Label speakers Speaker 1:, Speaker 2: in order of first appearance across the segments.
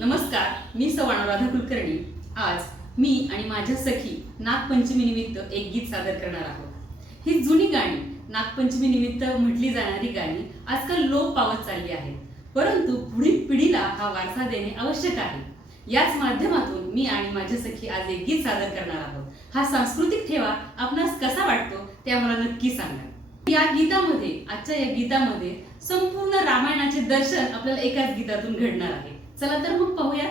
Speaker 1: नमस्कार मी सवाणा राधा कुलकर्णी आज मी आणि माझ्या सखी नागपंचमी निमित्त एक गीत सादर करणार आहोत. ही जुनी गाणी नागपंचमी निमित्त म्हटली जाणारी गाणी आजकाल लोप पावत चालली आहेत. परंतु पुढील पिढीला हा वारसा देणे आवश्यक आहे. याच माध्यमातून मी आणि माझ्या सखी आज एक गीत सादर करणार आहोत. हा सांस्कृतिक ठेवा आपणास कसा वाटतो ते आम्हाला नक्की सांगा. या गीतामध्ये आजच्या या गीतामध्ये संपूर्ण रामायणाचे दर्शन आपल्याला एकाच गीतातून घडणार आहे. चला तर मग पाहूया.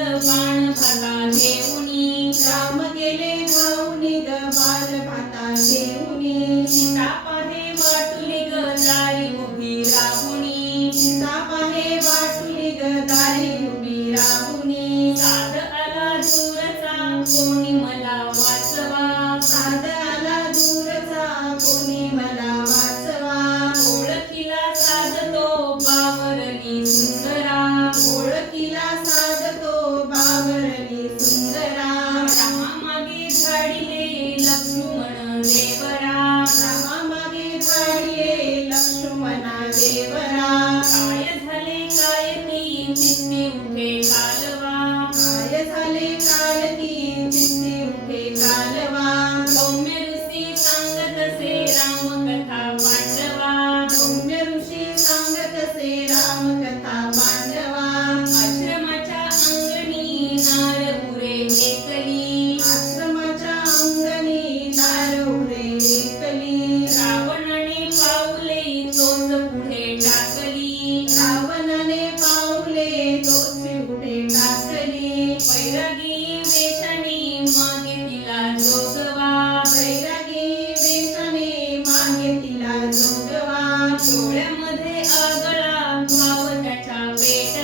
Speaker 1: बाण भाता घेऊनी
Speaker 2: राम गेले धावणी ग बाल भाता घेऊनी
Speaker 1: सीता वाटली
Speaker 2: वाटुली ग दारी
Speaker 1: डोळ्यामध्ये आगळा भाव त्याच्या
Speaker 2: पेट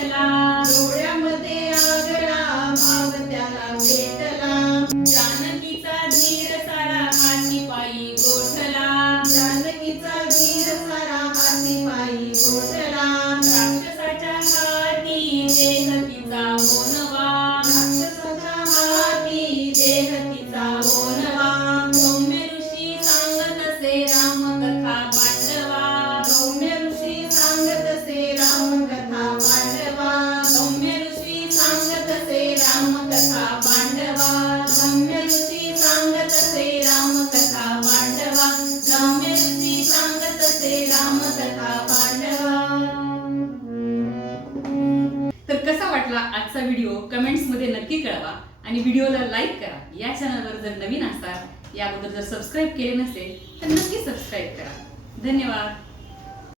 Speaker 1: तर कसा वाटला आजचा व्हिडिओ कमेंट्समध्ये नक्की कळवा. आणि व्हिडिओला लाईक करा. या चॅनलवर जर नवीन असाल या अगोदर जर सबस्क्राईब केले नसेल तर नक्की सबस्क्राईब करा. धन्यवाद.